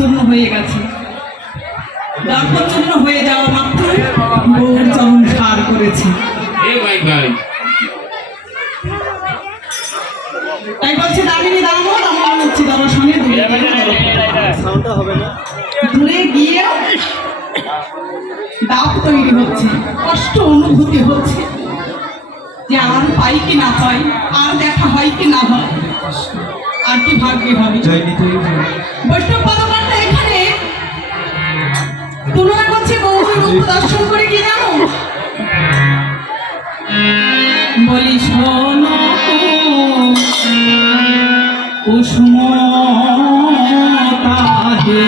দর্পচূর্ণ হয়ে গেছে। দর্পচূর্ণ হয়ে যাওয়া মাত্র গৌর চরণ সার করেছে। তাই বলছে দামিনী দামোদ আমার হচ্ছে দর্শনে দূরে গিয়েও দাঁত তৈরি হচ্ছে, কষ্ট অনুভূতি হচ্ছে যে আর পাই কি না পাই, আর দেখা হয় কি না হয়, আর কি ভাগ্যে হবে। বৈষ্ণব পদকর্তা এখানে তুলনা করছে গৌর রূপ দর্শন করে কি জানো, বলি শোনো কুসুম তাহে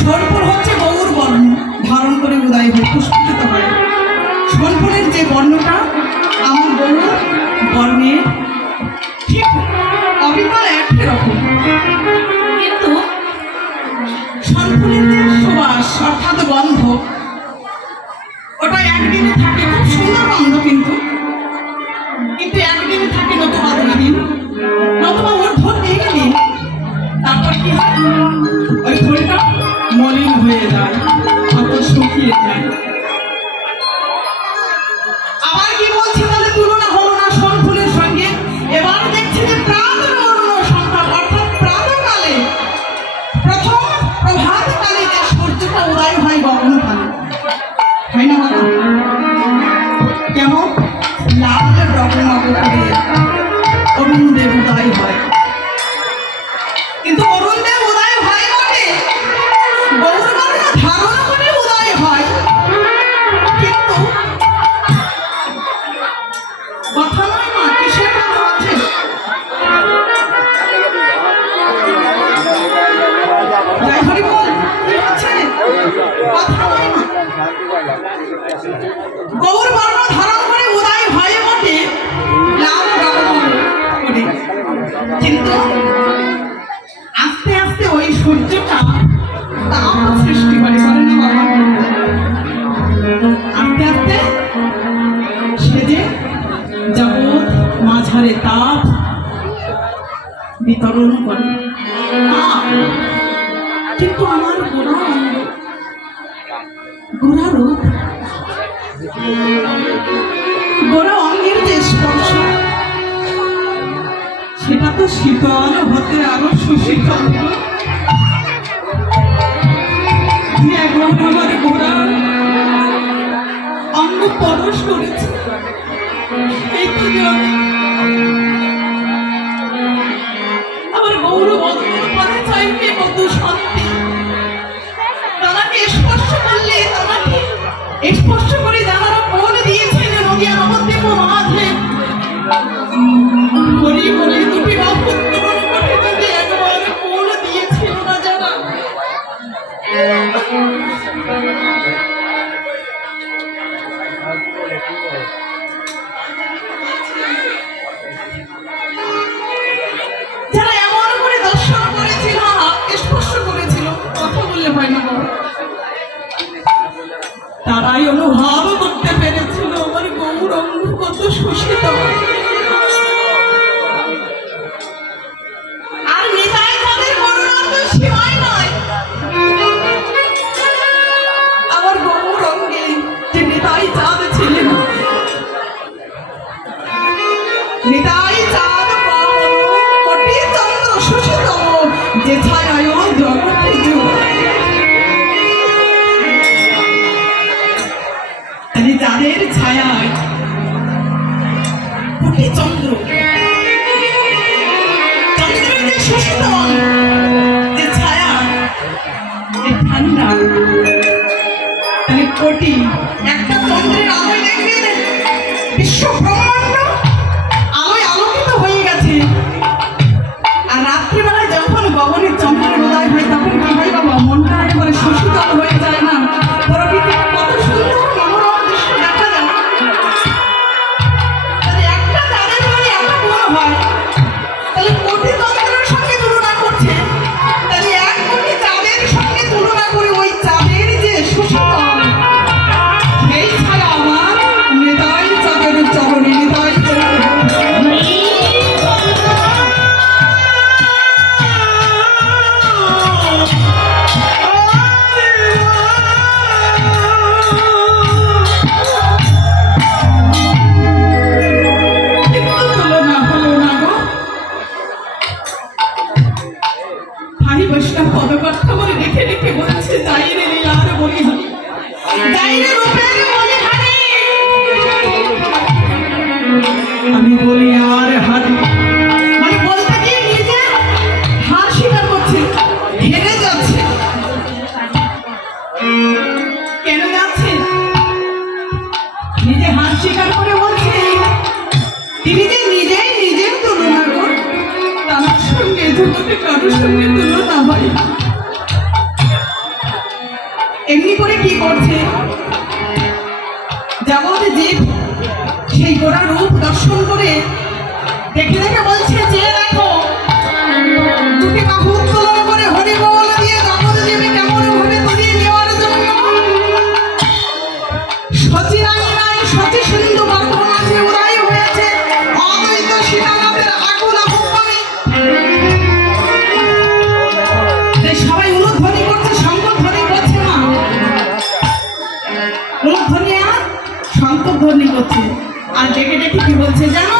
সোনপুর হচ্ছে গৌর বর্ণ ধারণ করে উদয় হয়ে পুষ্পিত হয়। সোনপুরের যে বর্ণটা আমার গৌর বর্ণের ঠিক অবিকল একই রকম, কিন্তু সোনপুরের কিন্তু আস্তে আস্তে ওই সূর্যটা তাপ সৃষ্টি করে না বাবা। আস্তে আস্তে সে যে জগৎ মাঝারে তাপ বিতরণ করে। কিন্তু আমার গোড়া রূপ, গোড়া অঙ্গের যে স্পর্শ, সেটা তো শীতল হতে আরো সুশীতল। একবার আমার গোড়া অঙ্গ পরশ করেছে, এই তো আমার গৌরব পরে চাইবে কত শান্তি। তারাকে স্পর্শ করলে, তারাকে স্পর্শ করে যারা কোন দিয়েছেন নদিয়া নবদ্বীপ মাঝে হরি বলে দুটি বাহু উত্তোলন করে যদি একবার কোন দিয়েছিল না যারা, যারা এমন করে দর্শন করেছিল, স্পর্শ করেছিল, কথা বললে হয় না বাবা, তারাই অনুভব করতে পেরেছিল আমার গৌরঙ্গ কত সুশীতল। আর নিতাই তাদের করুণা তো সীমায় নয়। আমার গৌরঙ্গে যে নিতাই চাঁদ ছিলেন, নিতাই চাঁদ কোটি চন্দ্র সুশীতল, যে ছায়ায় জগতে যাদের ছায়ায় কোটি চন্দ্র, চন্দ্রের যে সুশীতল, যে ছায়া, যে ঠান্ডা, তাহলে কোটি একটা চন্দ্রের আলোয় দেখবেন বিশ্ব ব্রহ্মাণ্ড আলোয় আলোকিত হয়ে গেছে। আর রাত্রিবেলায় যখন গগনের চন্দ্রের উদয় হয় তখন কি হয় বাবা, মনটা একেবারে সুশীতল হয়ে যায় না? প্রকৃতি কত সুন্দর মনোরম দৃশ্য দেখা যায়। তাহলে একটা চাঁদের যদি এত গুণ হয়, তাহলে কোটি চন্দ্রের সঙ্গে তুলনা করছে, তাহলে এক কোটি চাঁদের সঙ্গে তুলনা করে ওই চাঁদের যে সুশীতল, সেই ছাড়া আমার নিতাই চাঁদের চরণে নিতাই বৈষ্ণব পদকর্থ বলে রেখে রেখে বলছে, যাই রে লীলার বলি হরি, যাই রে রূপের বলি হারি, আমি বলি আর হারি। মানে বলতে গিয়ে নিজে হার স্বীকার করছে, হেরে যাচ্ছে। কেন যাচ্ছে? নিজে হার স্বীকার করে বলছে তিনি যে নিজেই নিজের তুলনা কর, তার সঙ্গে জগতে কারোর সঙ্গে তুলনা হয়। এমনি করে কি করছে? জগৎ জীব সেই গোড়া রূপ দর্শন করে দেখে দেখে বলছে, যে দেখো দুটি বাহু উত্তোলন করে হরি বল দিয়ে জগৎ জীবে কেমন ভাবে তুলিয়ে নেওয়ার জন্য সচি নাই নাই সচি সিন্ধু গর্ভ মাঝে উদয় হয়েছে অদ্বৈত সীতানাথের আকুল আহ্বানে। সবাই উলুধ্বনি করছে, শঙ্করধ্বনি করছে না, উলুধ্বনি আর শঙ্করধ্বনি করছে। আর ডেকে ডেকে কি বলছে জানো?